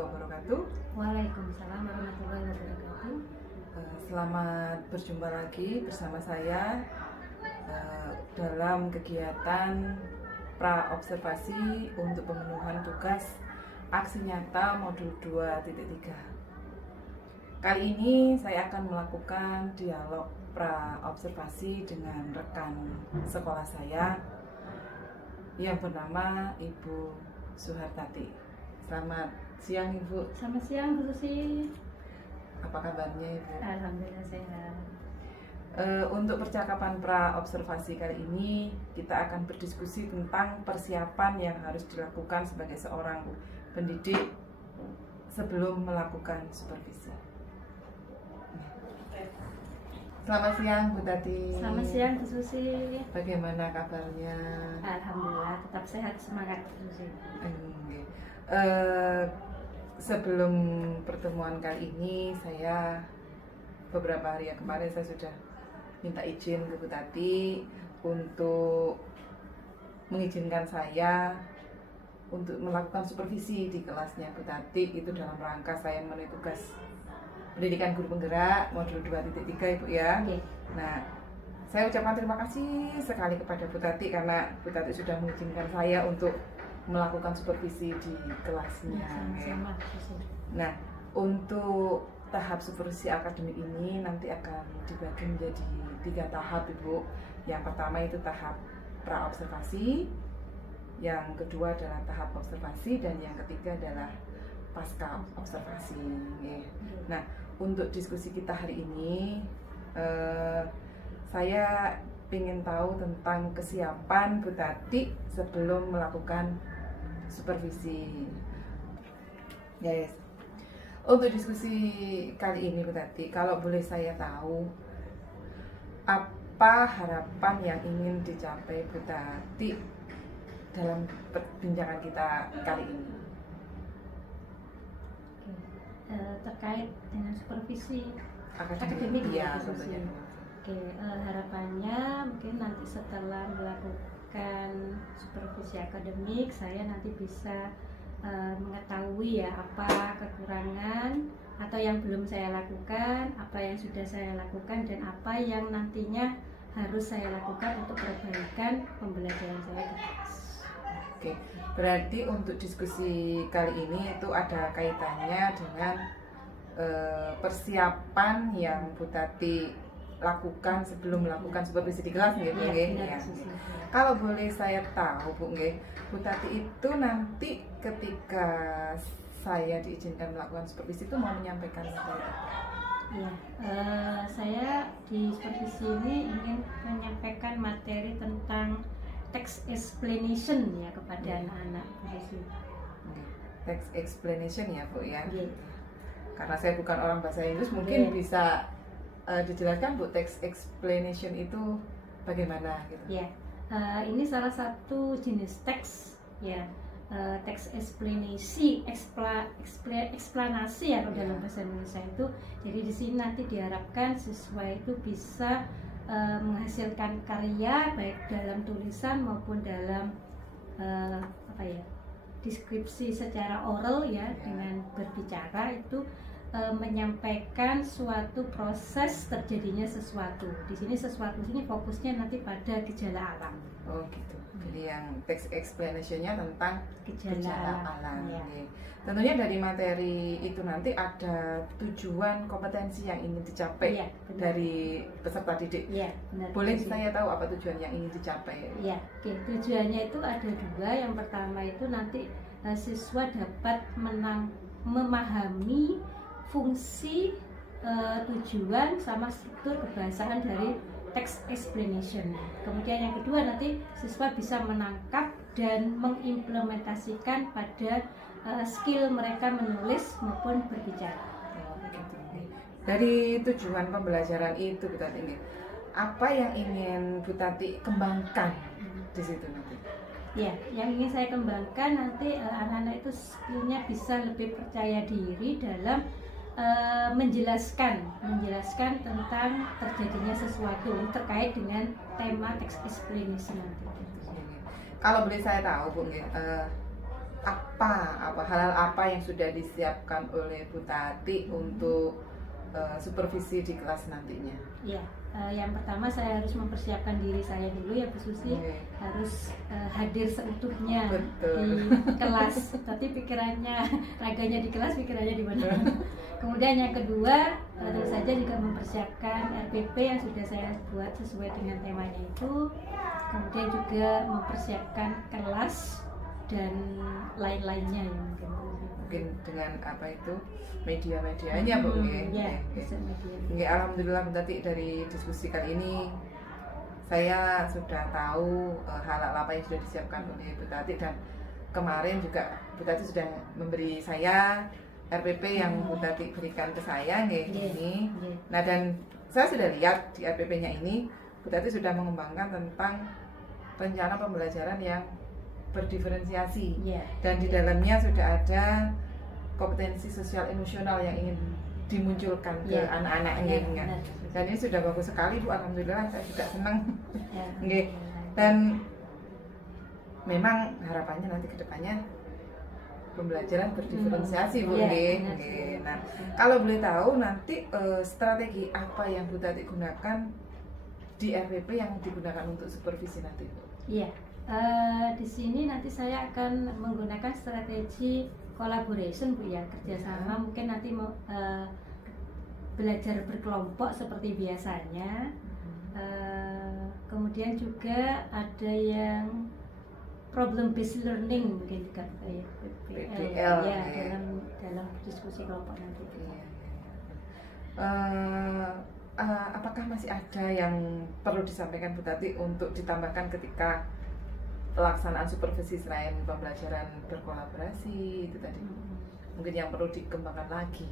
wabarakatuh. Waalaikumsalam warahmatullahi wabarakatuh. Selamat berjumpa lagi bersama saya dalam kegiatan pra-observasi untuk pemenuhan tugas aksi nyata modul 2.3. Kali ini saya akan melakukan dialog pra-observasi dengan rekan sekolah saya yang bernama Ibu Suhartati. Selamat siang Ibu. Selamat siang Bu Susi. Apa kabarnya Ibu? Alhamdulillah sehat. Untuk percakapan pra-observasi kali ini kita akan berdiskusi tentang persiapan yang harus dilakukan sebagai seorang pendidik sebelum melakukan supervisi. Selamat siang Bu Tati. Selamat siang Bu Susi. Bagaimana kabarnya? Alhamdulillah tetap sehat, semangat Bu Susi. Sebelum pertemuan kali ini, saya beberapa hari yang kemarin saya sudah minta izin ke Bu Tati untuk mengizinkan saya untuk melakukan supervisi di kelasnya Bu Tati, itu dalam rangka saya memenuhi tugas pendidikan guru penggerak modul 2.3 Ibu ya. Okay. Nah, saya ucapkan terima kasih sekali kepada Bu Tati karena Bu Tati sudah mengizinkan saya untuk melakukan supervisi di kelasnya. Sama-sama. Nah, untuk tahap supervisi akademik ini nanti akan dibagi menjadi 3 tahap Ibu. Yang pertama itu tahap pra-observasi, yang kedua adalah tahap observasi, dan yang ketiga adalah pasca observasi. Nah, untuk diskusi kita hari ini, saya ingin tahu tentang kesiapan Bu Tati sebelum melakukan supervisi. Yes. Untuk diskusi kali ini Bu Tati, kalau boleh saya tahu, apa harapan yang ingin dicapai Bu Tati dalam perbincangan kita kali ini? Terkait dengan supervisi Akademik ya, Bu Susi. tentunya. Harapannya mungkin nanti setelah melakukan supervisi akademik, saya nanti bisa mengetahui ya apa kekurangan atau yang belum saya lakukan, apa yang sudah saya lakukan, dan apa yang nantinya harus saya lakukan untuk perbaikan pembelajaran saya di kelas. Oke, berarti untuk diskusi kali ini itu ada kaitannya dengan persiapan yang Bu Tati lakukan sebelum melakukan supervisi di kelas, gitu ya. Kalau boleh saya tahu Bu, Bu Tati itu nanti ketika saya diizinkan melakukan supervisi itu mau menyampaikan materi apa? Ya, saya di supervisi ini ingin menyampaikan materi tentang text explanation ya kepada anak-anak. Text explanation ya Bu ya. Yeah. Karena saya bukan orang bahasa Inggris, mungkin bisa dijelaskan Bu, text explanation itu bagaimana gitu? Ya, ini salah satu jenis teks ya. Teks explanasi, eksplanasi ya kalau dalam bahasa Indonesia itu. Jadi di sini nanti diharapkan siswa itu bisa menghasilkan karya baik dalam tulisan maupun dalam deskripsi secara oral ya, dengan berbicara itu menyampaikan suatu proses terjadinya sesuatu. Di sini sesuatu sini fokusnya nanti pada gejala alam. Oh gitu. Jadi yang text explanation-nya tentang gejala alam. Ya. Tentunya dari materi itu nanti ada tujuan kompetensi yang ingin dicapai dari peserta didik. Ya, benar. Boleh saya tahu apa tujuan yang ingin dicapai? Ya, tujuannya itu ada 2. Yang pertama itu nanti siswa dapat memahami fungsi, tujuan sama struktur kebahasaan dari text explanation. Kemudian yang kedua nanti siswa bisa menangkap dan mengimplementasikan pada skill mereka menulis maupun berbicara. Dari tujuan pembelajaran itu Bu Tati, apa yang ingin Bu Tati kembangkan di situ nanti? Ya, yang ingin saya kembangkan nanti anak-anak itu skillnya bisa lebih percaya diri dalam menjelaskan tentang terjadinya sesuatu terkait dengan tema text explanation nanti. Kalau boleh saya tahu Bu, apa hal-hal apa yang sudah disiapkan oleh Bu Tati untuk supervisi di kelas nantinya? Iya, yang pertama saya harus mempersiapkan diri saya dulu ya Bu Susi, harus hadir seutuhnya di kelas, tapi pikirannya, raganya di kelas, pikirannya di mana. Kemudian yang kedua, tentu saja juga mempersiapkan RPP yang sudah saya buat sesuai dengan temanya itu, kemudian juga mempersiapkan kelas dan lain-lainnya yang mungkin dengan apa itu media-medianya Bu. Alhamdulillah Bu Tati, dari diskusi kali ini saya sudah tahu hal-hal apa yang sudah disiapkan oleh Bu Tati, dan kemarin juga Bu Tati sudah memberi saya RPP yang Bu Tati berikan ke saya ini. Nah, dan saya sudah lihat di RPP-nya ini Bu Tati sudah mengembangkan tentang rencana pembelajaran yang berdiferensiasi, dan di dalamnya sudah ada kompetensi sosial emosional yang ingin dimunculkan ke anak-anaknya, dan ini sudah bagus sekali Bu. Alhamdulillah, saya juga senang. Dan memang harapannya nanti kedepannya pembelajaran berdiferensiasi Bu. Nah, kalau boleh tahu nanti strategi apa yang Bu Tati gunakan di RPP yang digunakan untuk supervisi nanti Bu? Iya, di sini nanti saya akan menggunakan strategi collaboration Bu ya, kerjasama. Mungkin nanti mau belajar berkelompok seperti biasanya. Kemudian juga ada yang problem based learning, mungkin juga ya, PBL ya, dalam diskusi kelompok nanti. Apakah masih ada yang perlu disampaikan Bu Tati untuk ditambahkan ketika pelaksanaan supervisi selain pembelajaran berkolaborasi itu tadi? Mungkin yang perlu dikembangkan lagi.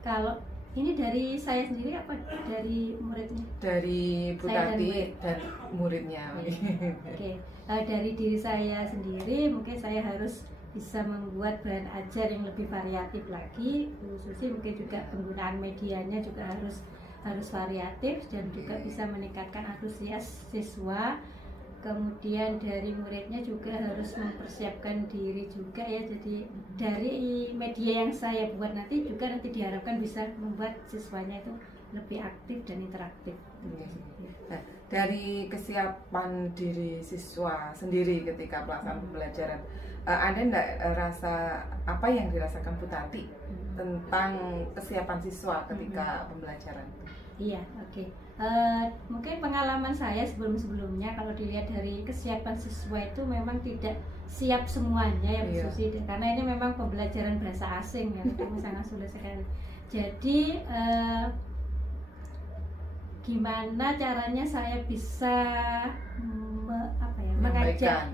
Kalau ini dari saya sendiri apa dari muridnya? Dari Bu Tati dan muridnya. Dari diri saya sendiri, mungkin saya harus bisa membuat bahan ajar yang lebih variatif lagi, khususnya mungkin juga penggunaan medianya juga harus variatif, dan juga bisa meningkatkan antusias siswa. Kemudian dari muridnya juga harus mempersiapkan diri juga ya, jadi dari media yang saya buat nanti diharapkan bisa membuat siswanya itu lebih aktif dan interaktif. Nah, dari kesiapan diri siswa sendiri ketika pelaksanaan pembelajaran, ada enggak rasa apa yang dirasakan Bu Tati tentang kesiapan siswa ketika pembelajaran? Iya, mungkin pengalaman saya sebelum-sebelumnya, kalau dilihat dari kesiapan siswa itu memang tidak siap semuanya ya Bu Susi, karena ini memang pembelajaran bahasa asing ya, sangat sulit sekali. Jadi gimana caranya saya bisa mengajak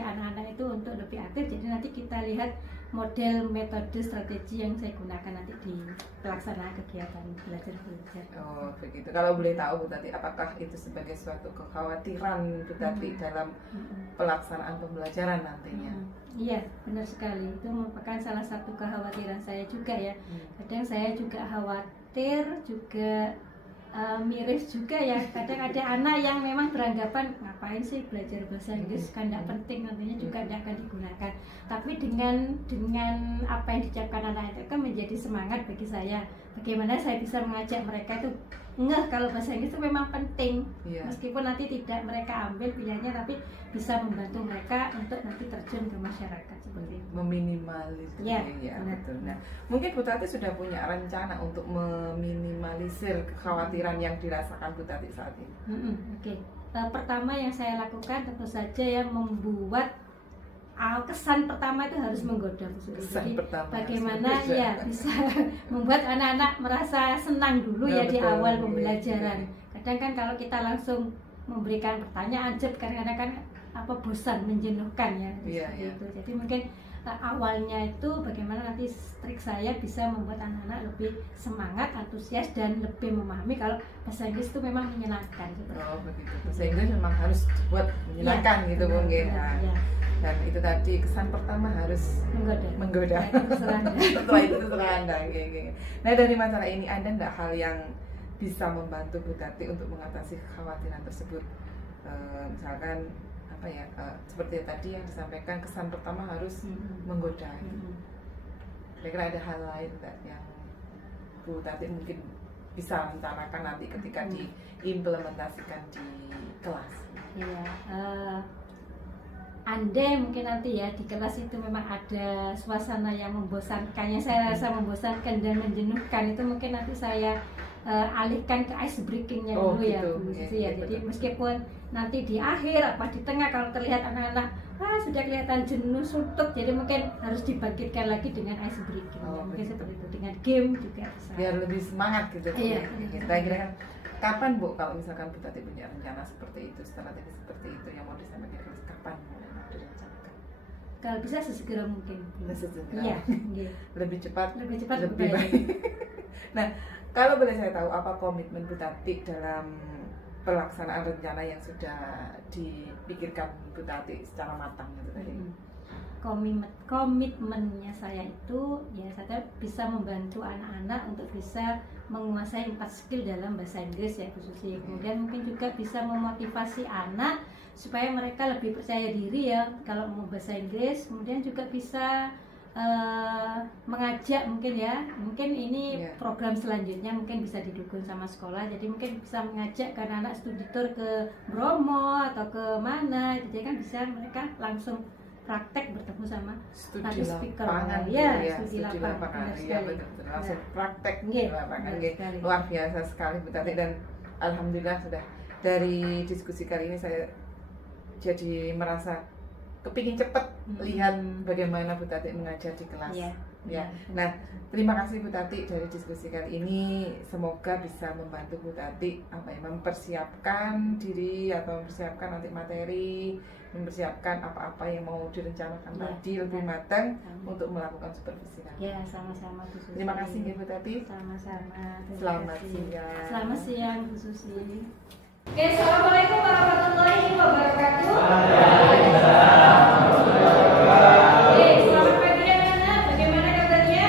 anak-anak itu untuk lebih aktif. Jadi nanti kita lihat model metode strategi yang saya gunakan nanti di pelaksanaan kegiatan belajar. Oh begitu. Kalau boleh tahu Bu Tati, apakah itu sebagai suatu kekhawatiran Bu Tati dalam pelaksanaan pembelajaran nantinya? Iya, benar sekali. Itu merupakan salah satu kekhawatiran saya juga ya. Kadang saya juga khawatir, juga miris juga ya. Kadang ada anak yang memang beranggapan ngapain sih belajar bahasa Inggris, kan tidak penting, nantinya juga tidak akan digunakan. Tapi dengan apa yang diucapkan anak itu kan menjadi semangat bagi saya. Bagaimana saya bisa mengajak mereka itu kalau bahasa Inggris itu memang penting, meskipun nanti tidak mereka ambil pilihannya, tapi bisa membantu mereka untuk nanti terjun ke masyarakat seperti itu. Meminimalisir, betul. Nah, mungkin Bu Tati sudah punya rencana untuk meminimalisir kekhawatiran yang dirasakan Bu Tati saat ini. Pertama yang saya lakukan tentu saja ya, membuat kesan pertama itu harus menggoda. Jadi bagaimana ya bisa membuat anak-anak merasa senang dulu ya di awal pembelajaran. Kadang kan kalau kita langsung memberikan pertanyaan kadang-kadang kan bosan, menjenuhkan ya. Itu. Jadi mungkin awalnya itu bagaimana nanti trik saya bisa membuat anak-anak lebih semangat, antusias, dan lebih memahami kalau bahasa Inggris itu memang menyenangkan. Begitu. Bahasa Inggris memang harus dibuat menyenangkan gitu mungkin. Dan itu tadi kesan pertama harus menggoda. Setelah itu terserah Anda. Nah, dari masalah ini ada enggak hal yang bisa membantu Bu Tati untuk mengatasi kekhawatiran tersebut? Misalkan apa ya, seperti tadi yang disampaikan, kesan pertama harus menggoda. Kira-kira ada hal lain nggak yang Bu Tati mungkin bisa rencanakan nanti ketika diimplementasikan di kelas? Iya, andai mungkin nanti ya di kelas itu memang ada suasana yang membosankannya, saya rasa membosankan dan menjenuhkan, itu mungkin nanti saya alihkan ke ice breakingnya dulu gitu. ya Bu Susi ya. Jadi meskipun nanti di akhir apa di tengah kalau terlihat anak-anak sudah kelihatan jenuh suntuk, jadi mungkin harus dibangkitkan lagi dengan ice breaking, mungkin seperti itu, dengan game juga bisa. Biar lebih semangat gitu. Iya. Kira-kira kapan Bu kalau misalkan Bu Tati punya rencana seperti itu, strategi seperti itu yang mau disampaikan ke kelas, kapan direncanakan? Kalau bisa sesegera mungkin. Sesegera. Iya. Lebih cepat lebih lebih baik. Nah, kalau boleh saya tahu apa komitmen Bu Tati dalam pelaksanaan rencana yang sudah dipikirkan Bu Tati secara matang itu tadi? Komitmennya saya itu ya, saya bisa membantu anak-anak untuk bisa menguasai 4 skill dalam bahasa Inggris ya khususnya. Kemudian mungkin juga bisa memotivasi anak supaya mereka lebih percaya diri ya kalau mau bahasa Inggris. Kemudian juga bisa mengajak mungkin ya, mungkin ini program selanjutnya mungkin bisa didukung sama sekolah, jadi mungkin bisa mengajak karena anak studi tour ke Bromo atau ke mana, jadi kan bisa mereka langsung praktek bertemu sama native speaker. Studi lapangan ya, betul, langsung praktek di lapangan. Luar biasa sekali Bu Tati, dan alhamdulillah sudah dari diskusi kali ini saya jadi merasa kepingin cepet lihat bagaimana Bu Tati mengajar di kelas. Ya. Nah, terima kasih Bu Tati dari diskusi kali ini. Semoga bisa membantu Bu Tati mempersiapkan diri atau mempersiapkan nanti materi, mempersiapkan apa-apa yang mau direncanakan tadi lebih matang untuk melakukan supervisi nanti. Ya, sama-sama Bu Susi. Terima kasih Bu Tati. Sama-sama. Selamat siang. Selamat siang Bu Susi. Oke, assalamualaikum warahmatullahi wabarakatuh. Oke, selamat pagi anak-anak. Bagaimana kabarnya?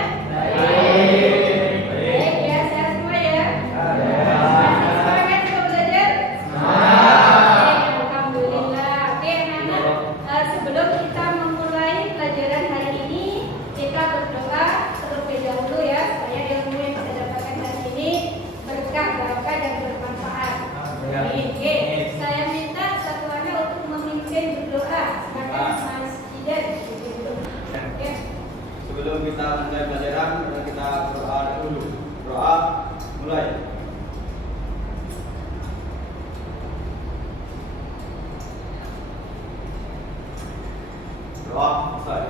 Baik ya, sehat semua ya. Masih semangat untuk belajar? Alhamdulillah. Oke anak-anak, sebelum kita memulai pelajaran hari ini, kita berdoa terlebih dahulu ya, supaya ilmu yang kita dapatkan hari ini berkah, barokah dan bermanfaat. Oke, saya minta satuannya untuk memimpin berdoa. Silakan Mas Jidan. Oke. Sebelum kita mulai pelajaran, kita berdoa dulu. Doa mulai. Doa selesai.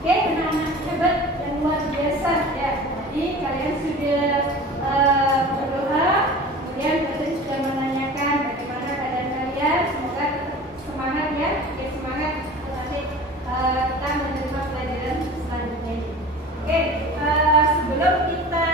Oke, anak-anak hebat dan luar biasa ya. Jadi kalian sudah berdoa, kemudian tadi sudah menanyakan bagaimana keadaan kalian. Semoga tetap semangat ya. Oke, semangat nanti kita menerima pelajaran selanjutnya ini. Oke, sebelum kita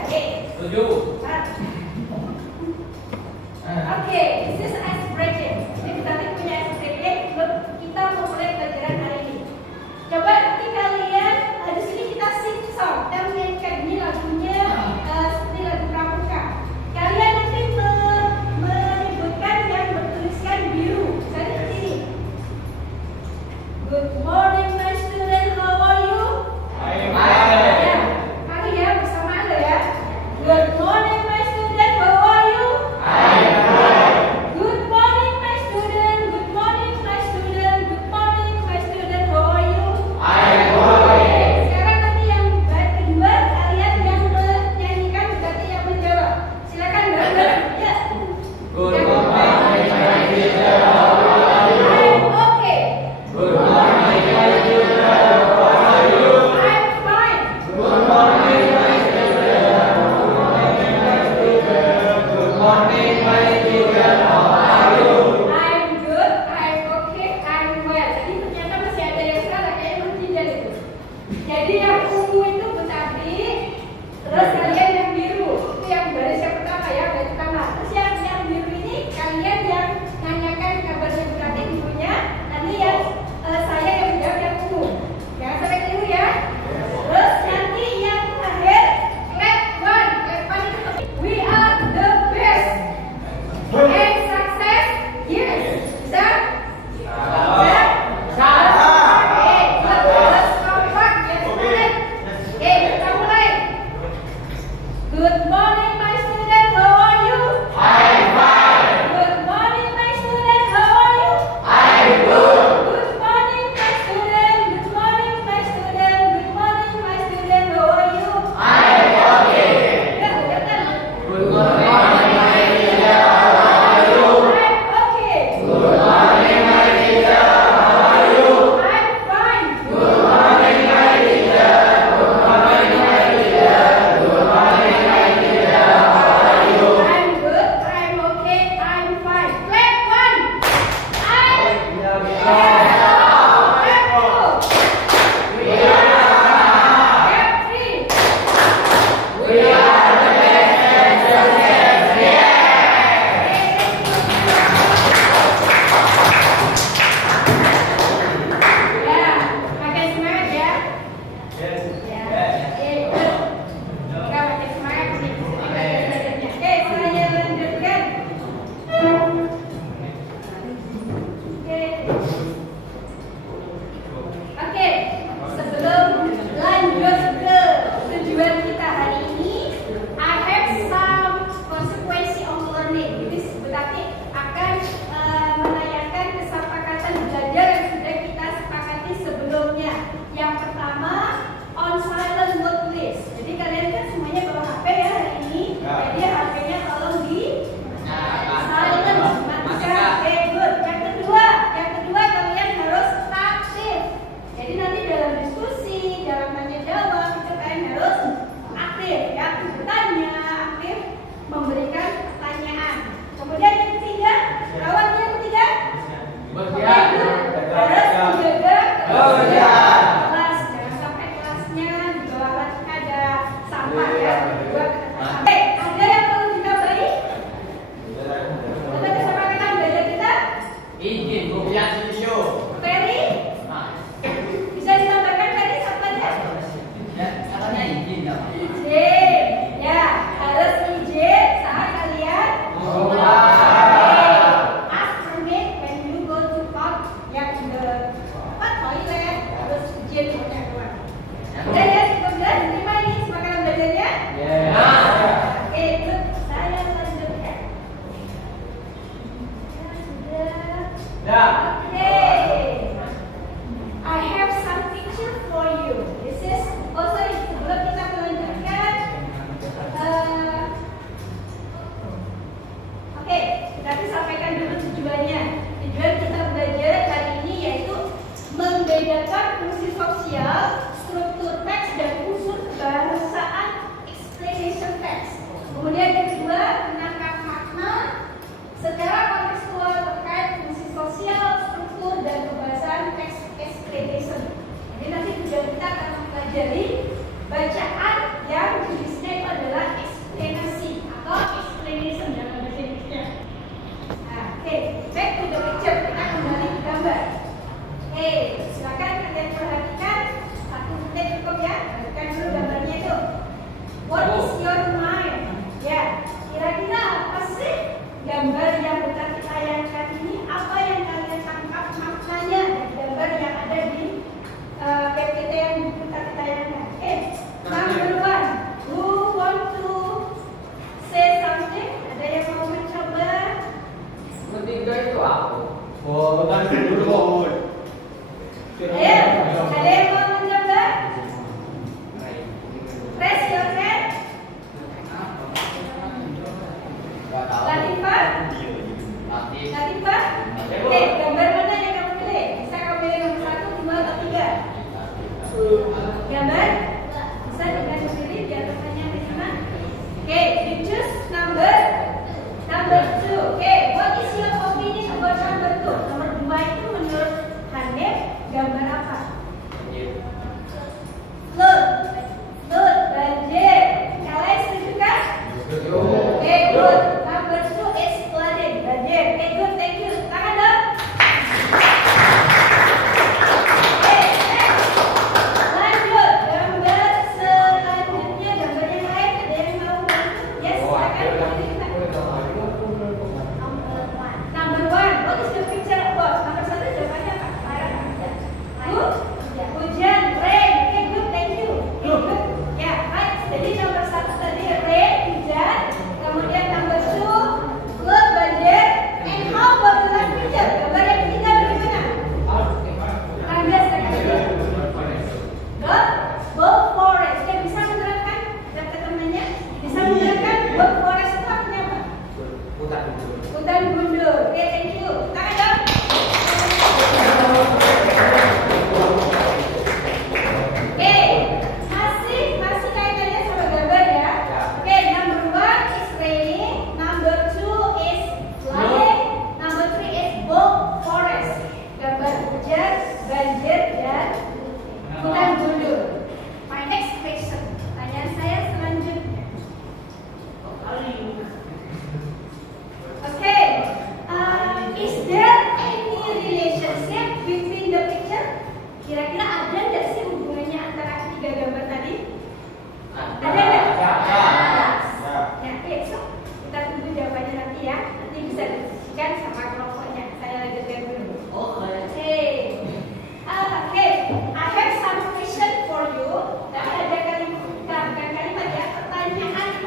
Setuju. Oke, this is ice breaking. Jadi kita punya ice breaking. Kita mau mulai pelajaran hari ini. Coba nanti kalian di sini kita sing song. Kita menyanyikan ini lagunya seperti lagu pramuka. Kalian nanti menyebutkan yang bertuliskan biru. Misalnya di sini. Good morning my student, how are you? Ya, kali ya bersama Anda ya. Good morning my student, how are you? Good morning my student, good morning my student, good morning my student, how are you? Sekarang nanti yang kedua kalian yang menyanyikan berarti yang menjawab. Silakan Mbak. Ya. Good morning, my teacher. I'm okay. Good morning, my teacher. How are you? I'm fine. Good morning, my teacher. Good morning, my teacher. Good morning, my teacher. How are you? I'm good, I'm okay, I'm well. Jadi ternyata masih ada yang salah, kayaknya belum tidak itu. Jadi yang ungu itu Bu Tati, terus kalian yang biru itu yang baris yang pertama ya, baris pertama. Terus yang biru ini kalian yang nanyakan kabarnya Bu Tati ibunya, nanti yang saya yang menjawab yang ungu. Jangan sampai keliru ya. Terus nanti yang terakhir, clap one, clap one itu we are the best. And success, yes. Bisa? Bisa? Oke, terus kompak, yes, boleh. Oke, kita mulai. Good morning, my student, how are you? I'm fine. Good morning, my student, how are you? I'm good. Good morning, my student. Good morning, my student. Good morning, my student, how are you? I'm okay. Ya, kelihatan. Good morning, my teacher. I'm okay. Good morning, my teacher. How are you? I'm fine. Good morning, my teacher. Good morning, my teacher. Good morning, my teacher. How are you? I'm good. I'm okay. I'm fine. Clap one. Clap two. Clap three. We are the best and success. Ya, makin semangat ya. Ya. Kita makin semangat nih. Belajarnya. Oke, saya lanjutkan. Oke, sebelum lanjut ke tujuan kita hari ini, I have some consequence of learning. Jadi berarti akan menanyakan kesepakatan belajar yang sudah kita sepakati sebelumnya. Yang pertama, on silent mode please. Jadi kalian kan semuanya bawa HP ya hari ini. Jadi HP-nya tolong di silent, matikan. Oke, good. Yang kedua kalian harus aktif. Jadi nanti dalam diskusi, dalam tanya jawab itu kalian harus aktif ya, aktif bertanya, aktif memberikan pertanyaan. Kemudian yang ketiga, kawan yang ketiga, Bersiap. harus menjaga Kebersihan. kelas. Jangan sampai kelasnya di bawah ada sampah ya. Oke, ada yang perlu ditambahi? Untuk kesepakatan belajar kita, Izin, bukan tisu. Ferry, bisa ditambahkan tadi sampahnya? Ya, katanya izin ya, Pak. Izin, ya harus izin saat kalian Keluar. ask permit when you go to park yang the toilet, harus izin punya keluar. Dan yang ke-11 terima ini kesepakatan belajarnya. Oke, good. Saya lanjutkan. Ya, sudah. Ya. Okay, I have some picture for you. This is also sebelum kita melanjutkan. Oke, nanti sampaikan dulu tujuannya. Tujuan kita belajar hari ini yaitu membedakan fungsi sosial, struktur teks dan unsur kebahasaan explanation text. Kemudian yang kedua, menangkap makna secara kontekstual terkait fungsi sosial, struktur dan kebahasaan teks explanation. Jadi nanti tujuan kita akan mempelajari bacaan yang jenisnya itu adalah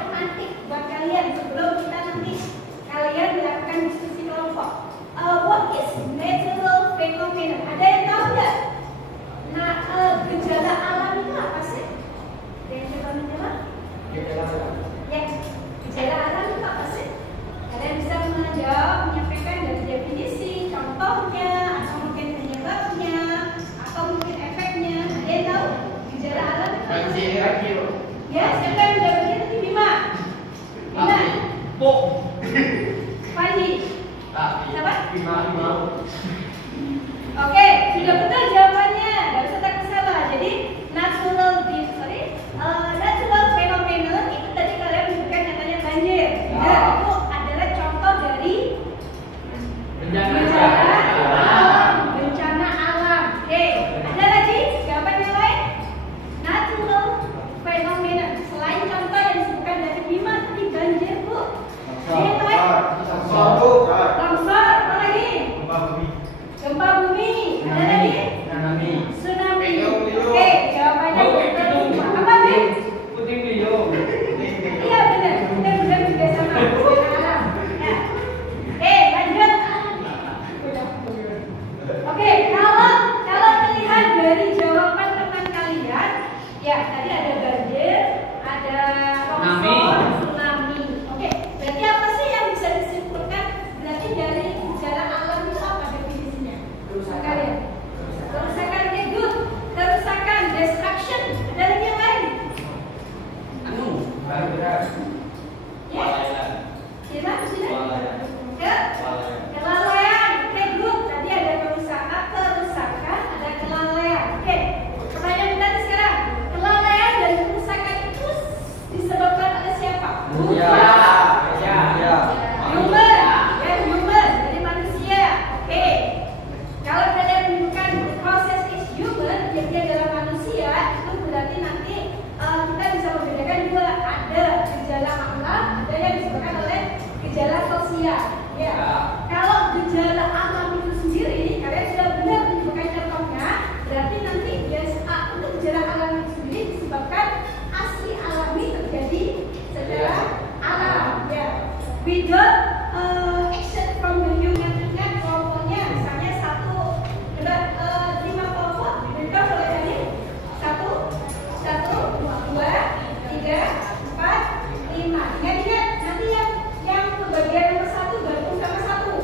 tematik buat kalian sebelum kita nanti kalian melakukan diskusi kelompok. What is natural phenomenon? Ada yang tahu nggak? Nah, gejala alam itu apa sih? Ada yang coba menjawab? Ya, gejala alam itu apa sih? Kalian bisa menjawab, menyampaikan dari definisi, contohnya, atau mungkin penyebabnya, atau mungkin efeknya. Ada yang tahu? Gejala alam itu apa sih? Ya, siapa yang menjawabnya nanti Bima? Bima? Panji? Siapa? Oke, sudah betul jawabannya. Gak usah takut salah. Jadi natural phenomenon itu tadi kalian bukan katanya banjir. Nah, itu adalah contoh dari bencana alam. Oke, ada lagi jawaban yang lain? Natural phenomenon. Selain contoh yang disebutkan dari Bima tadi banjir, Bu. Yang lain? Longsor, apa lagi? Gempa bumi. Ada lagi? Tsunami. Oke, jawabannya betul. Apa, Bin? Iya benar. Benar juga sama. Alam. Ya. Lanjut. Oke, kalau melihat dari jawaban teman kalian, ya tadi ada banjir, ada longsor, tsunami. Oke, berarti apa sih yang bisa disimpulkan? Berarti dari gejala alam itu apa definisinya? Kalian? Kerusakan, good. Kerusakan, destruction. Ada lagi yang lain? Ya. Silakan. Kelalaian. Oke, good. Tadi ada kerusakan, ada kelalaian. Oke. Pertanyaan kita sekarang. Kelalaian dan kerusakan itu disebabkan oleh siapa? Human, dari manusia. Oke. Kalau kalian menemukan proses is human, jadi adalah manusia, itu berarti nanti kita bisa membedakan dua, ada gejala alam, ada yang disebabkan oleh gejala sosial. Ya. Kalau gejala alam itu sendiri, kalian sudah benar menyebutkan contohnya, berarti nanti untuk gejala alam itu sendiri disebabkan aksi alami terjadi secara alam. Ya. Without action from the human. Ingat kelompoknya, misalnya 5 kelompok, mereka boleh tadi 1, 2, 3, 4, 5. Ingat nanti yang bagian nomor 1 gabung sama 1.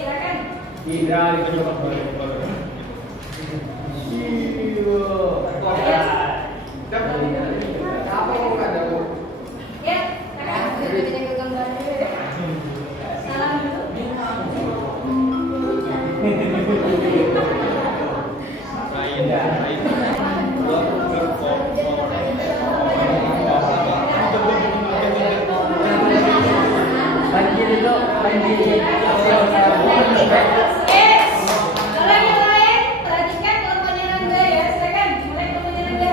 silakan. Indra itu tempat Ya, silakan. Salam dulu. Tolong yang lain perhatikan kelompoknya Rangga ya. Silakan mulai kelompoknya Rangga.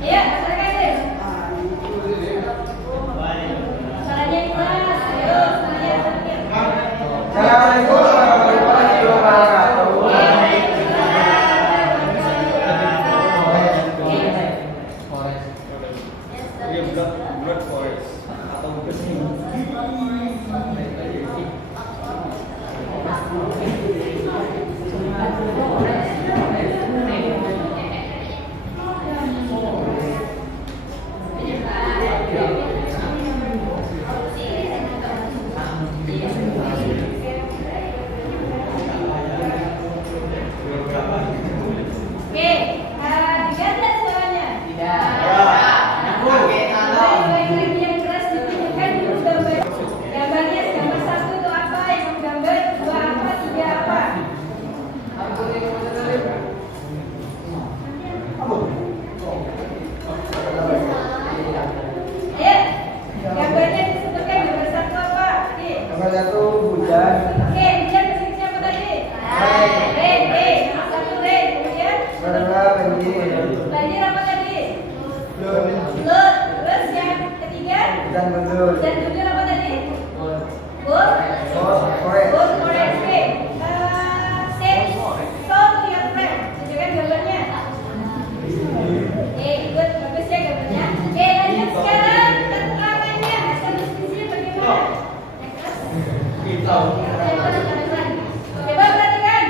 Iya, silakan deh. Suaranya keras. Ayo, suaranya terakhir. Assalamualaikum warahmatullahi wabarakatuh. Oke, diganti suaranya. Lagi yang keras ditunjukkan dulu gambar. Gambarnya gambar 1 itu apa, yang gambar 2 apa, 3 apa. Ayo, gambarnya disebutkan gambar 1 apa? Oke, Nomor 1 hujan. hujan musiknya apa tadi? Rain. Nomor 1 rain. Kemudian Nomor 2 banjir. banjir apa tadi? Flood. Flood. Terus yang ketiga? Hujan gundul. Dan kemudian apa tadi? Bull. Forest. Bull forest. Oke. Say so to your friend. Tunjukkan gambarnya. Good. Bagus ya gambarnya. Oke, lanjut sekarang keterangannya. Hasil diskusinya bagaimana? Coba perhatikan.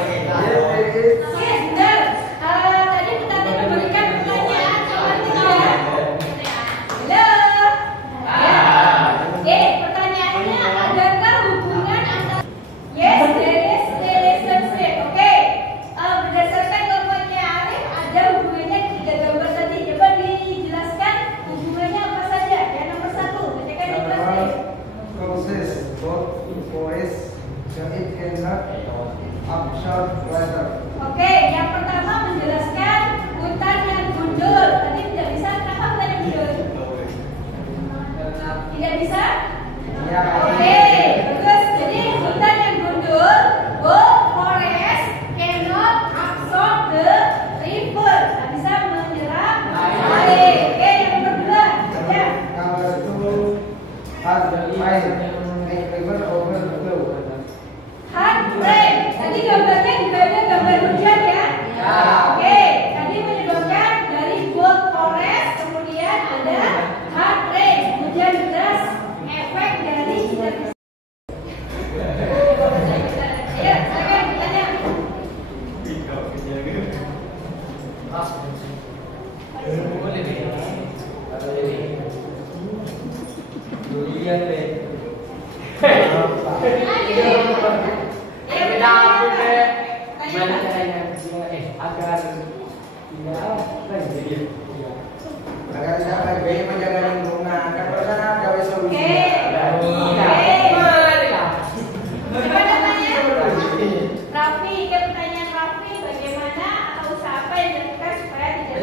Oke, benar. Tadi kita memberikan pertanyaan soal tiga. Halo. Ya. Pertanyaannya, adakah hubungan antara yes, there is relationship. Oke. Berdasarkan kelompoknya Arif, ada hubungannya tiga gambar tadi. Coba dijelaskan hubungannya apa saja. Yang nomor 1, bacakan yang jelas Arif. Process both forest so it cannot absorb water. Oke, yang pertama menjelaskan hutan yang gundul. Tadi tidak bisa, kenapa hutan yang gundul? Tidak bisa? Ya. Oke, bagus. Jadi hutan yang gundul, both forest cannot absorb the river. Tidak bisa menyerap air. Oke, yang nomor 2. Ya. Number 2 has the fire make river overflow. Hard rain. Tadi gambarnya juga ada gambar hujan ya? Ya. Oke, tadi menyebabkan dari both forest kemudian ada hard rain, hujan deras, efek dari tidak bisa. Ya, silakan bertanya. Agar dapat gaya menjaga lingkungan, kan pernah gawe solusi. Siapa namanya? Raffi, ke pertanyaan Raffi, bagaimana atau usaha apa yang dilakukan supaya tidak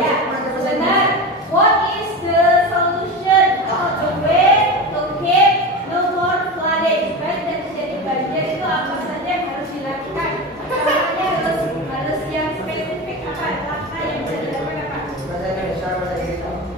ya, benar. What is the solution or the way to keep no more flooding? Supaya tidak terjadi banjir itu apa saja yang harus dilakukan? Caranya harus yang spesifik apa? Langkah yang bisa dilakukan apa? Bahasa Indonesia, bahasa Inggris.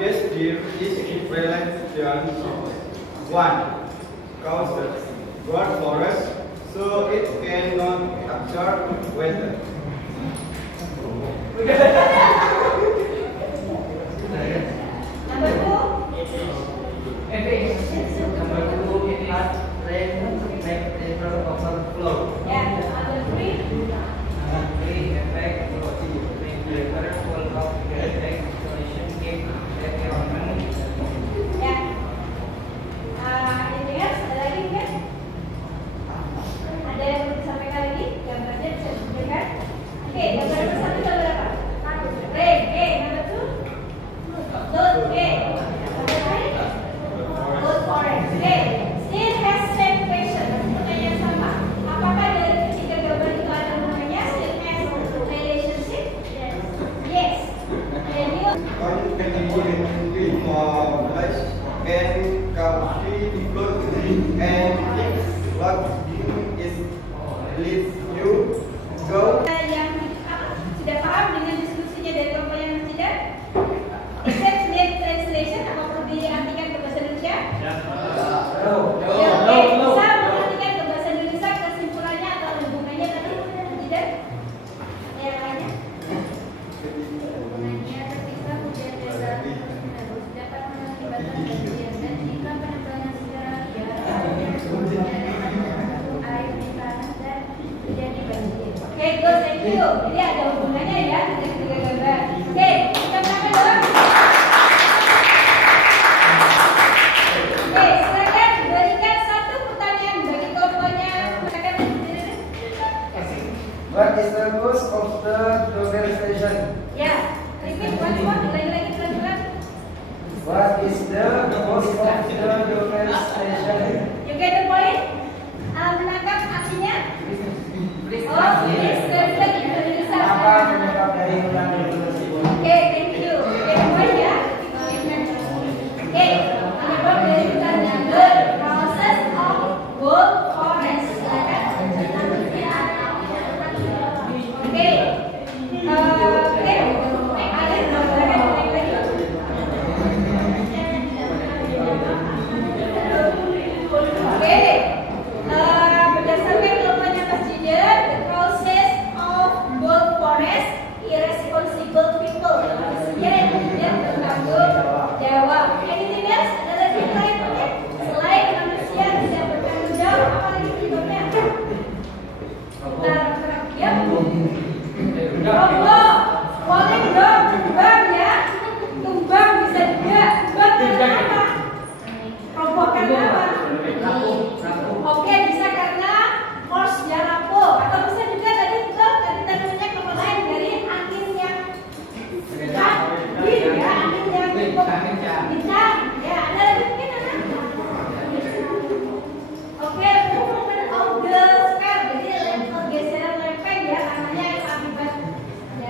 Gas gear is equivalent to 1. Causes God forest, so it cannot absorb water. Number 2. Number 2, it has rain make river overflow. Yeah. Number 3. Number 3, effect make river full of effect solution keep environment. Ya. Anything else? Ada lagi mungkin? Ada yang mau disampaikan lagi? Gambarnya bisa ditunjukkan? Oke, gambar nomor 1 gambar apa? Rain. Number 2. Dot. Number 3. Gold forest. Still has same question. Pertanyaan sama. Apakah dari ketiga gambar itu ada hubungannya? Still has relationship? Yes. Can you? Continuing for life and coffee good and things what is leave you go. Yang tidak paham dengan diskusinya dari kelompok yang tidak? Accept net translation apa perlu diartikan ke bahasa Indonesia? Oke, bisa mengartikan ke bahasa Indonesia kesimpulannya atau hubungannya tadi? Tidak? Yang lainnya? Hubungannya ketika hujan deras terus dapat mengakibatkan banjir dan jika penambangan secara liar air di tanah dan terjadi banjir. Oke, good, thank you. Jadi ada hubungannya ya dengan tiga gambar. Oke, kita berapa dong? Oke, silakan berikan satu pertanyaan bagi kelompoknya. Silakan sendiri. What is the cause of the Dover station? Ya, repeat once more, lagi pelan-pelan. What is the cause of the Dover station? You get the point? Menangkap artinya? Oh, please translate into Indonesia. Apa penyebab dari ulang tersebut? Oke, thank you. Oke, poin ya. Oke, penyebab dari hutan the process of gold forest. Silakan. Oke. Ada silakan naik lagi. Oke. Berdasarkan kelompoknya Mas Jider, the process of gold forest, irresponsible people. Manusia yang tidak bertanggung jawab. Anything else? Ada lagi yang lain mungkin? Selain manusia tidak bertanggung jawab, apa lagi penyebabnya? Ya. Rombong, boleh dong, tumbang ya. Tumbang bisa juga. Tumbang karena apa? Roboh karena apa? Oke, bisa karena force-nya rapuh. Atau bisa juga tadi tandanya kelompok lain dari angin yang kencang, ya, angin yang cukup kencang. Ya, ada lagi mungkin ada? Oke, movement of the sphere. Jadi pergeseran lempeng ya, karenanya akibat ya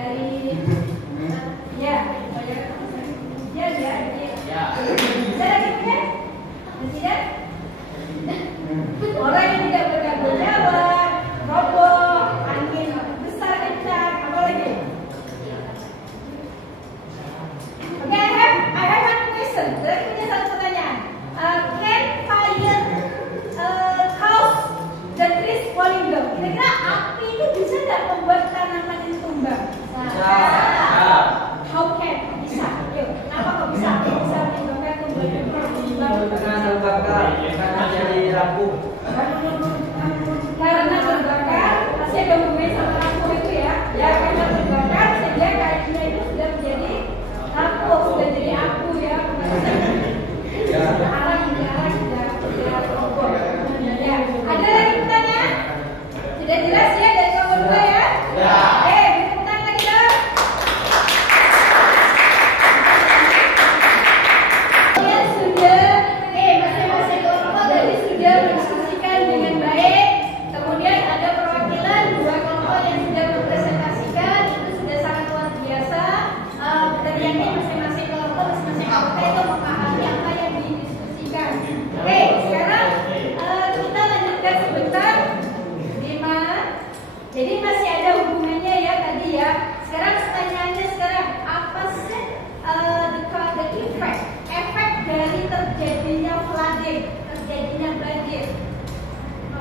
sekarang pertanyaannya sekarang apa sih the effect, efek dari terjadinya flooding, terjadinya banjir?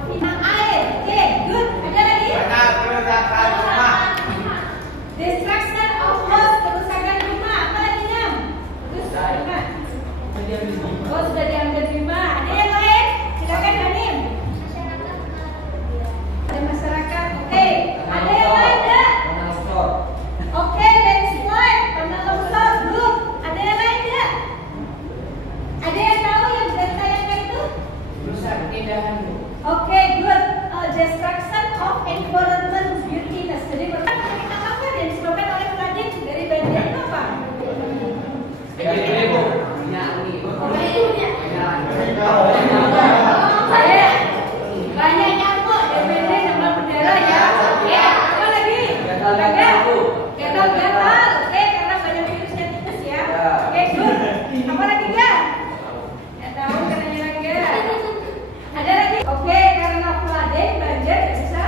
Menang air, oke, good. Ada lagi? Kerusakan rumah. Destruction of house, kerusakan rumah. Apa lagi Nam? Bagus, 5. Oh, sudah diambil 5. Ada yang lain? Silakan Hanim. Ada masyarakat, oke. Ada yang lain enggak? Oke, landslide, tanah longsor, good. Ada yang lain enggak? Ada yang tahu yang sudah ditayangkan itu? Rusak keindahan. Oke, good. Destruction of environment beautiness. Jadi kita apa yang disebabkan oleh flooding dari banjir itu apa? Banyak nyamuk, DPD sama bendera ya. Oke, apa lagi? Gatal-gatal. Oke, karena banyak virusnya tikus ya. Oke, good. Apa lagi enggak? Nggak tahu karena enggak. Ada lagi? Oke, karena flooding banjir nggak bisa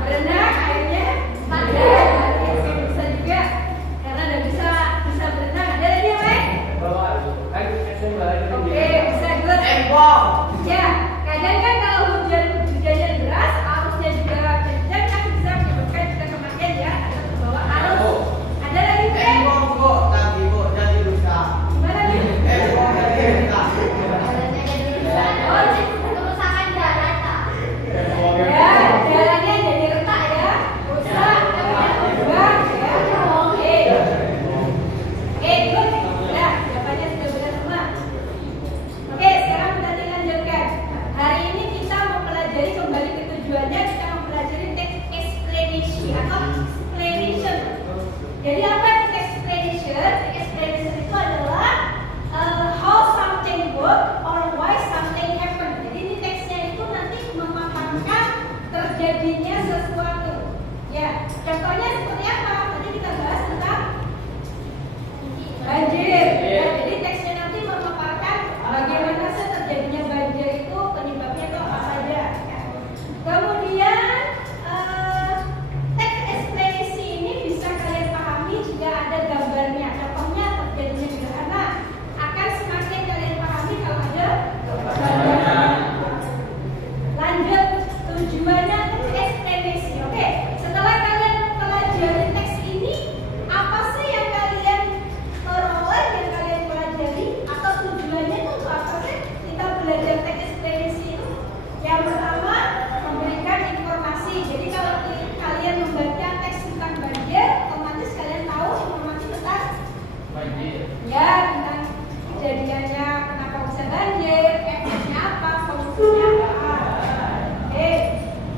berenang, airnya padat. Oke, bisa juga karena nggak bisa berenang. Ada lagi yang lain? Oke, bisa good. Ya, kadang kan kalau hujannya deras, arusnya juga kencang kan bisa menyebabkan juga kematian ya atau terbawa arus. Ada lagi kan? Gimana nih? Kerusakan daratan. Ya, jalannya jadi retak ya, rusak, terbang ya. Oke, good. Ya, jawabannya sudah benar semua. Oke, sekarang kita lanjutkan. Hari ini kita mempelajari kembali ke tujuannya, kita mempelajari text explanation atau explanation. Jadi apa itu text explanation? Text explanation itu adalah how something work or why something happen. Jadi ini teksnya itu nanti memaparkan terjadinya sesuatu. Ya, contohnya seperti apa? Tadi kita bahas tentang banjir. Ya, jadi teksnya nanti memaparkan bagaimana sih terjadinya banjir itu, penyebabnya itu apa saja. Ya. Kemudian teks eksplanasi ini bisa kalian pahami jika ada gambarnya. Contohnya terjadinya gerhana akan semakin kalian pahami kalau ada gambarnya. Lanjut, tujuannya teks eksplanasi. Oke, setelah kalian pelajari teks ini, apa sih yang kalian peroleh, yang kalian pelajari, atau tujuannya itu untuk apa sih kita belajar teks eksplanasi itu? Yang pertama, memberikan informasi. Jadi kalau kalian membaca teks tentang banjir, otomatis kalian tahu informasi tentang ya, tentang kejadiannya, kenapa bisa banjir, efeknya apa, solusinya apa. Oke,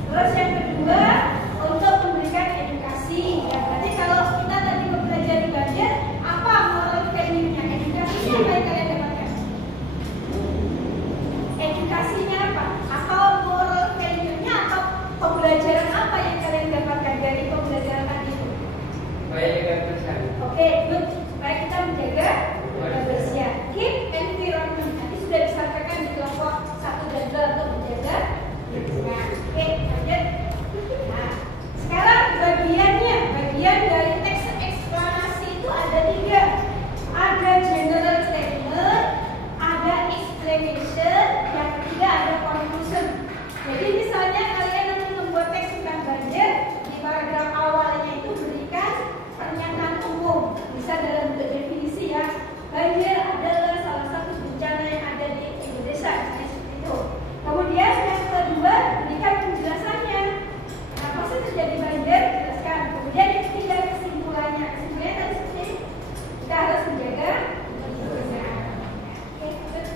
terus yang kedua, untuk memberikan edukasi. Ya, berarti kalau kita tadi mempelajari banjir, apa moral value-nya? Edukasinya apa yang kalian dapatkan? Edukasinya apa? Atau moral value-nya atau pembelajaran apa yang kalian dapatkan dari pembelajaran tadi itu? Oke, good. Supaya kita menjaga kebersihan. Keep environment. Tadi sudah disampaikan di kelompok 1 dan 2 untuk menjaga lingkungan. Oke, lanjut. Nah, sekarang bagian dari teks eksplanasi itu ada 3. Ada general statement, ada explanation, yang ketiga ada conclusion. Jadi misalnya kalian nanti membuat teks tentang banjir, di paragraf awalnya itu berikan pernyataan umum, bisa dalam bentuk definisi ya. Banjir adalah salah satu bencana yang ada di Indonesia, misalnya seperti itu. Kemudian yang kedua berikan penjelasannya, kenapa sih terjadi banjir, jelaskan. Kemudian yang ketiga kesimpulannya tadi seperti ini. Kita harus menjaga kebersihan. Oke, good.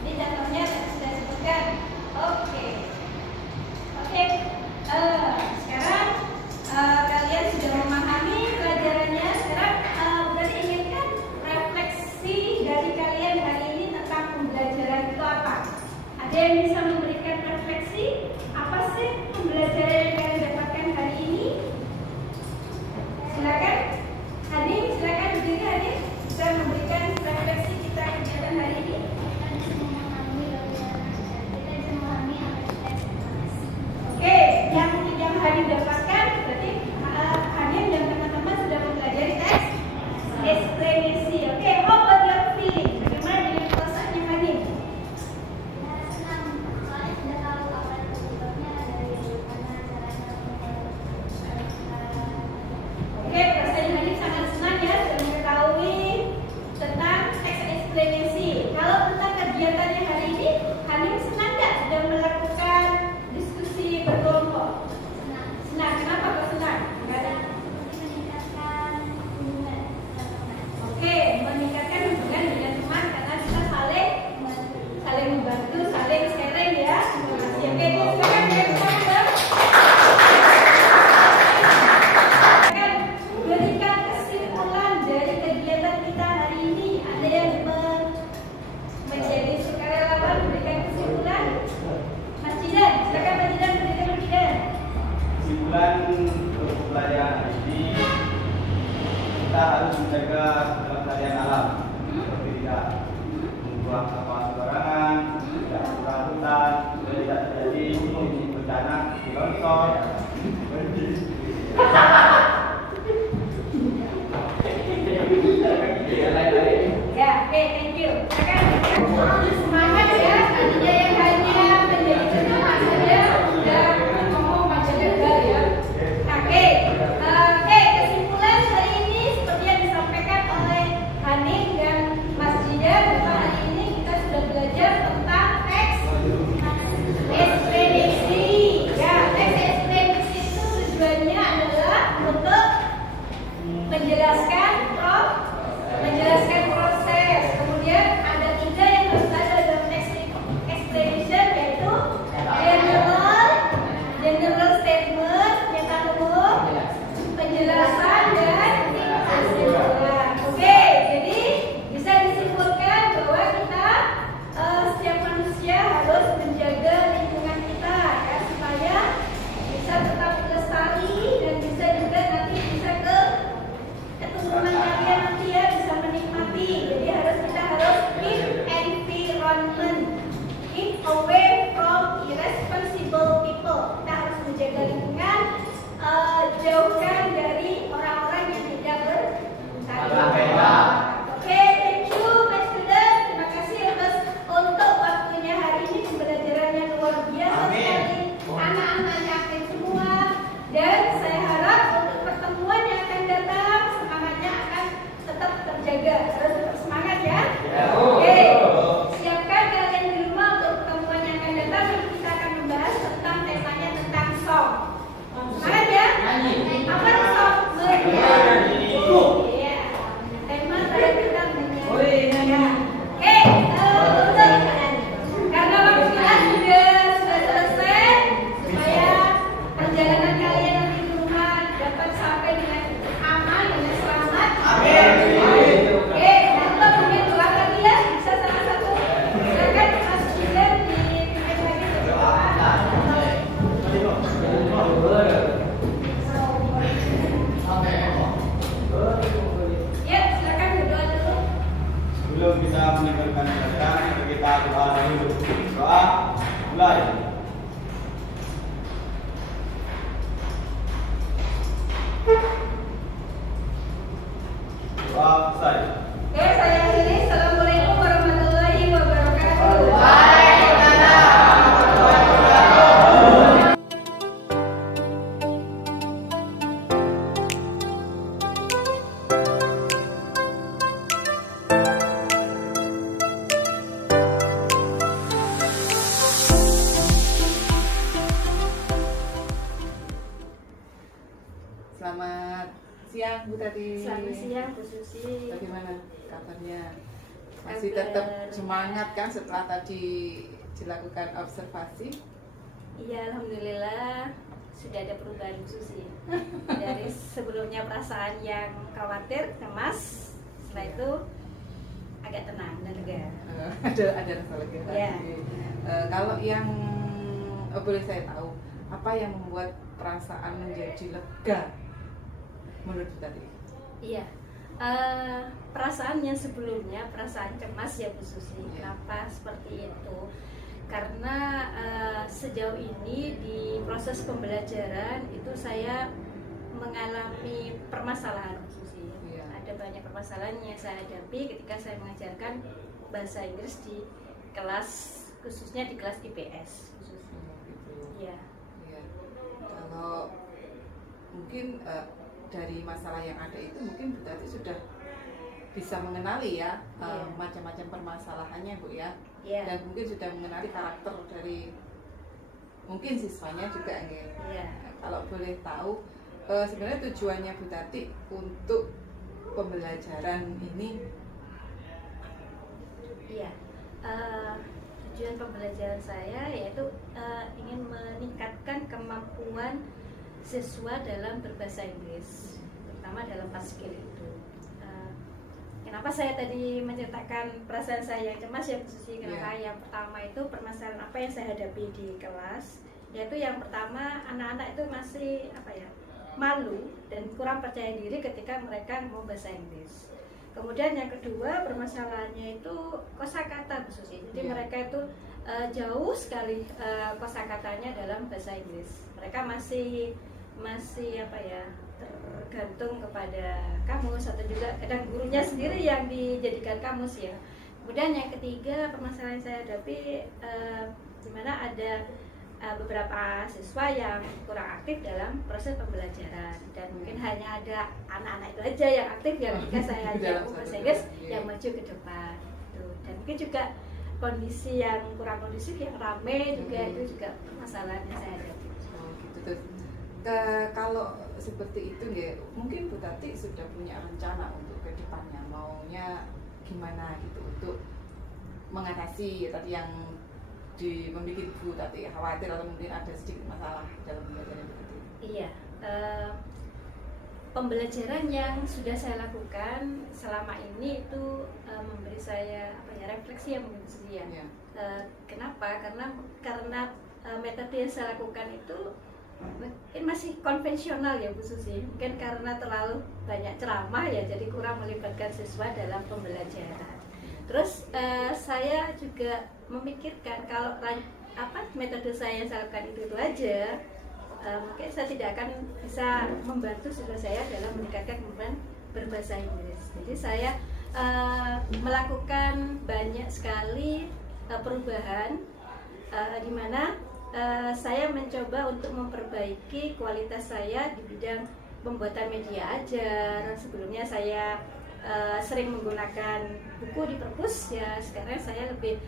Ini contohnya sudah disebutkan. Oke. Sekarang kalian sudah memahami pelajarannya. Sekarang berarti inginkan refleksi dari kalian hari ini tentang pembelajaran itu apa? Ada yang bisa memberikan refleksi? Apa sih pembelajaran yang kalian dapatkan hari ini? pembelajaran ini kita harus menjaga kelestarian alam, seperti tidak membuang sampah sembarangan, tidak membuang hutan, supaya tidak terjadi bencana longsor. Ya, oke, thank you. Semangat ya, tadinya yang hanya menjadi ceramah saja dan ngomong macam gagal ya. Oke, kesimpulan hari ini seperti yang disampaikan oleh Haning dan Mas Jidan, bahwa hari ini kita sudah belajar tentang teks ekspedisi. Ya, teks ekspedisi itu tujuannya adalah untuk menjelaskan proses. Kemudian ada 3 yang harus ada dalam teks explanation, yaitu general statement, pernyataan umum, penjelasan, dan kesimpulan. Oke, jadi bisa disimpulkan bahwa kita setiap manusia harus menjaga lingkungan kita ya, supaya bisa tetap lestari dan bisa juga nanti bisa ke keturunan kalian nanti ya bisa menikmati. Jadi kita harus keep environment, keep away from irresponsible people. Kita harus menjaga lingkungan, jauhkan dari orang-orang yang tidak bertanggung. Oke, thank you my student. Terima kasih atas untuk waktunya hari ini, pembelajarannya luar biasa sekali. Anak-anaknya aktif semua, dan saya harap untuk pertemuan yang akan datang semangatnya akan tetap terjaga. Harus tetap semangat ya. Oke, siapkan kalian di rumah untuk pertemuan yang akan datang. Kita akan membahas tentang temanya tentang song. Semangat ya. Apa song? Bernyanyi. Iya. Tema saya kita menyanyi. Ya. Oke, untuk karena waktu kita sudah selesai, supaya perjalanan kalian nanti di rumah dapat sampai dengan aman dan selamat. Amin. Oke, nanti mungkin doa lagi ya, bisa salah satu. Silakan Mas Jidan dipimpin lagi berdoa. Ya, silakan berdoa dulu. Sebelum kita meninggalkan pelajaran, kita doa dulu. Doa mulai. Doa selesai. Oke, saya akhiri. Assalamualaikum warahmatullahi wabarakatuh. Selamat siang Bu Tati. Selamat siang Bu Susi. Bagaimana kabarnya? Masih Kabar. tetap semangat kan setelah tadi dilakukan observasi? Iya, alhamdulillah sudah ada perubahan Bu Susi. Dari sebelumnya perasaan yang khawatir, cemas, setelah itu agak tenang dan lega. Ada rasa lega tadi. Iya. Kalau yang boleh saya tahu, apa yang membuat perasaan menjadi lega menurut Bu Tati? Iya, perasaan yang sebelumnya perasaan cemas ya Bu Susi. Kenapa seperti itu? Karena sejauh ini di proses pembelajaran itu saya mengalami permasalahan Bu Susi. Iya. Ada banyak permasalahan yang saya hadapi ketika saya mengajarkan bahasa Inggris di kelas, khususnya di kelas IPS Bu Susi. Gitu. Iya. Iya. Kalau mungkin dari masalah yang ada itu mungkin Bu Tati sudah bisa mengenali ya Iya. macam-macam permasalahannya Bu ya. Iya. Dan mungkin sudah mengenali karakter dari mungkin siswanya juga ya. Iya. Kalau boleh tahu sebenarnya tujuannya Bu Tati untuk pembelajaran ini? Iya. Tujuan pembelajaran saya yaitu ingin meningkatkan kemampuan siswa dalam berbahasa Inggris, terutama dalam 4 skill itu. Kenapa saya tadi menceritakan perasaan saya yang cemas ya Bu Susi? Kenapa? Yang pertama itu permasalahan apa yang saya hadapi di kelas. Yaitu yang pertama, anak-anak itu masih malu dan kurang percaya diri ketika mereka mau bahasa Inggris. Kemudian yang kedua, permasalahannya itu kosakata Bu Susi. Jadi mereka itu jauh sekali kosakatanya dalam bahasa Inggris. Mereka masih tergantung kepada kamus, atau juga kadang gurunya sendiri yang dijadikan kamus ya. Kemudian yang ketiga, permasalahan yang saya hadapi di mana ada beberapa siswa yang kurang aktif dalam proses pembelajaran, dan mungkin hanya ada anak-anak itu aja yang aktif yang ketika saya ajak bahasa Inggris yang maju ke depan gitu. Dan mungkin juga kondisi yang kurang kondusif, yang ramai juga itu juga permasalahan yang saya hadapi. Gitu. Kalau seperti itu ya, mungkin Bu Tati sudah punya rencana untuk ke depannya maunya gimana gitu untuk mengatasi tadi yang membuat Bu Tati khawatir atau mungkin ada sedikit masalah dalam pembelajaran itu. Iya, pembelajaran yang sudah saya lakukan selama ini itu memberi saya refleksi yang mungkin sedia. Ya. Kenapa? Karena metode yang saya lakukan itu mungkin masih konvensional ya Bu Susi. Mungkin karena terlalu banyak ceramah ya, jadi kurang melibatkan siswa dalam pembelajaran. Terus saya juga memikirkan kalau metode saya yang saya lakukan itu aja, mungkin saya tidak akan bisa membantu siswa saya dalam meningkatkan kemampuan berbahasa Inggris. Jadi saya melakukan banyak sekali perubahan di mana saya mencoba untuk memperbaiki kualitas saya di bidang pembuatan media ajar. Sebelumnya saya sering menggunakan buku di perpus ya, sekarang saya lebih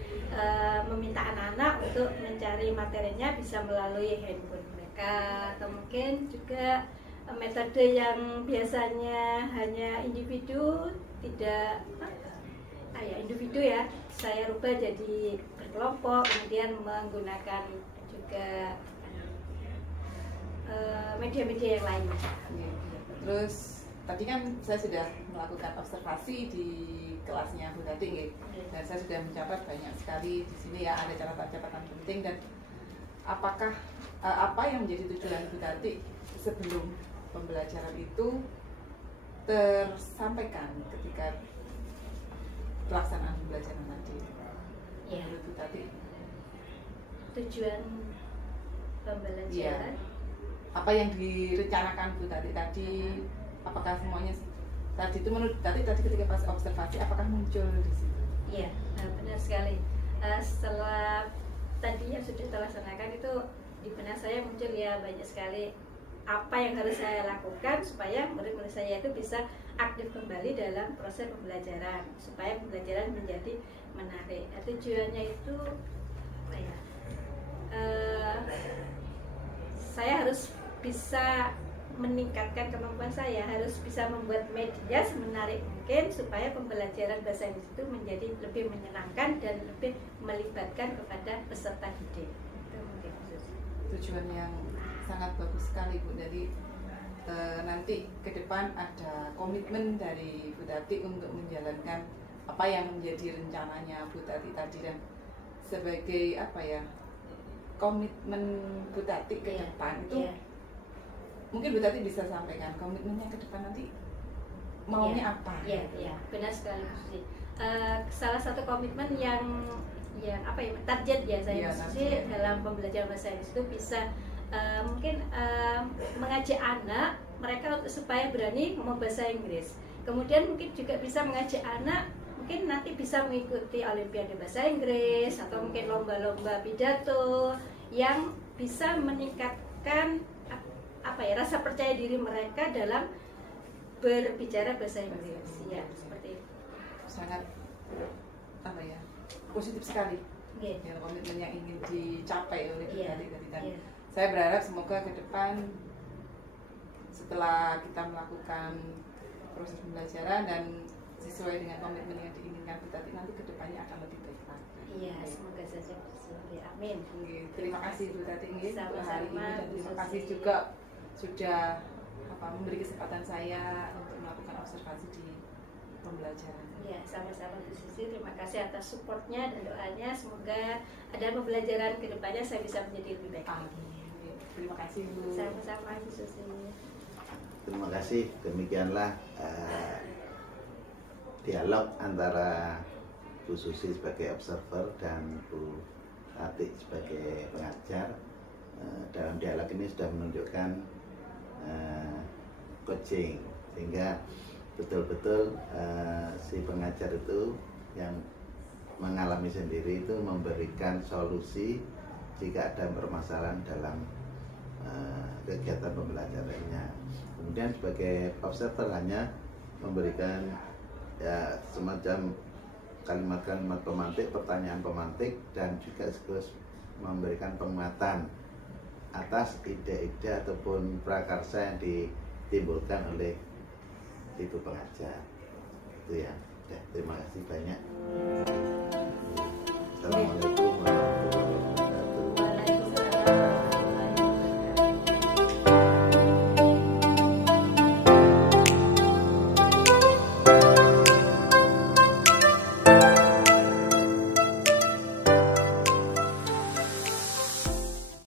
meminta anak-anak untuk mencari materinya bisa melalui handphone mereka, atau mungkin juga metode yang biasanya hanya individu individu ya, saya rubah jadi berkelompok, kemudian menggunakan juga media-media yang lainnya. Terus tadi kan saya sudah melakukan observasi di kelasnya Bu Tati, dan saya sudah mencatat banyak sekali di sini ya, ada catatan-catatan penting. Dan apakah apa yang menjadi tujuan Bu Tati sebelum pembelajaran itu tersampaikan ketika pelaksanaan pembelajaran tadi? Ya. Menurut Bu Tati, tujuan pembelajaran, apa yang direncanakan Bu Tati tadi, apakah semuanya tadi itu menurut tadi ketika pas observasi apakah muncul di situ? Iya, benar sekali. Setelah tadi yang sudah terlaksanakan itu di benak saya muncul ya banyak sekali apa yang harus saya lakukan supaya murid-murid saya itu bisa aktif kembali dalam proses pembelajaran, supaya pembelajaran menjadi menarik. Tujuannya itu apa ya? Saya harus bisa meningkatkan kemampuan saya, harus bisa membuat media semenarik mungkin supaya pembelajaran bahasa Inggris itu menjadi lebih menyenangkan dan lebih melibatkan kepada peserta didik. Itu mungkin tujuan yang sangat bagus sekali Bu. Jadi nanti ke depan ada komitmen dari Bu Tati untuk menjalankan apa yang menjadi rencananya Bu Tati tadi, dan sebagai komitmen Bu Tati ke depan itu mungkin Bu Tati bisa sampaikan komitmennya ke depan nanti maunya apa? Iya, benar sekali Bu Susi. Salah satu komitmen yang target ya saya Susi dalam pembelajaran bahasa Inggris itu bisa mungkin mengajak anak mereka supaya berani ngomong bahasa Inggris. Kemudian mungkin juga bisa mengajak anak mungkin nanti bisa mengikuti Olimpiade Bahasa Inggris atau mungkin lomba-lomba pidato yang bisa meningkatkan rasa percaya diri mereka dalam berbicara bahasa Inggris. Ya, seperti itu. Sangat positif sekali. Ya, komitmen yang ingin dicapai oleh Bu Tati tadi. Dan saya berharap semoga ke depan setelah kita melakukan proses pembelajaran dan sesuai dengan komitmen yang diinginkan Bu Tati, nanti ke depannya akan lebih baik lagi. Iya, semoga saja. Amin. Terima kasih Bu Tati untuk hari ini, dan terima kasih Susi juga sudah memberi kesempatan saya untuk melakukan observasi di pembelajaran. Ya, sama-sama Bu Susi. Terima kasih atas supportnya dan doanya. Semoga ada pembelajaran ke depannya saya bisa menjadi lebih baik. Amin. Terima kasih Bu. Sama-sama Bu Susi. Terima kasih. Demikianlah dialog antara Bu Susi sebagai observer dan Bu Tati sebagai pengajar. Dalam dialog ini sudah menunjukkan coaching, sehingga betul-betul si pengajar itu yang mengalami sendiri itu memberikan solusi jika ada permasalahan dalam kegiatan pembelajarannya. Kemudian sebagai observer hanya memberikan ya semacam kalimat-kalimat pemantik, pertanyaan pemantik, dan juga sekaligus memberikan penguatan atas ide-ide ataupun prakarsa yang ditimbulkan oleh ibu pengajar. Itu ya. Terima kasih banyak. Assalamualaikum.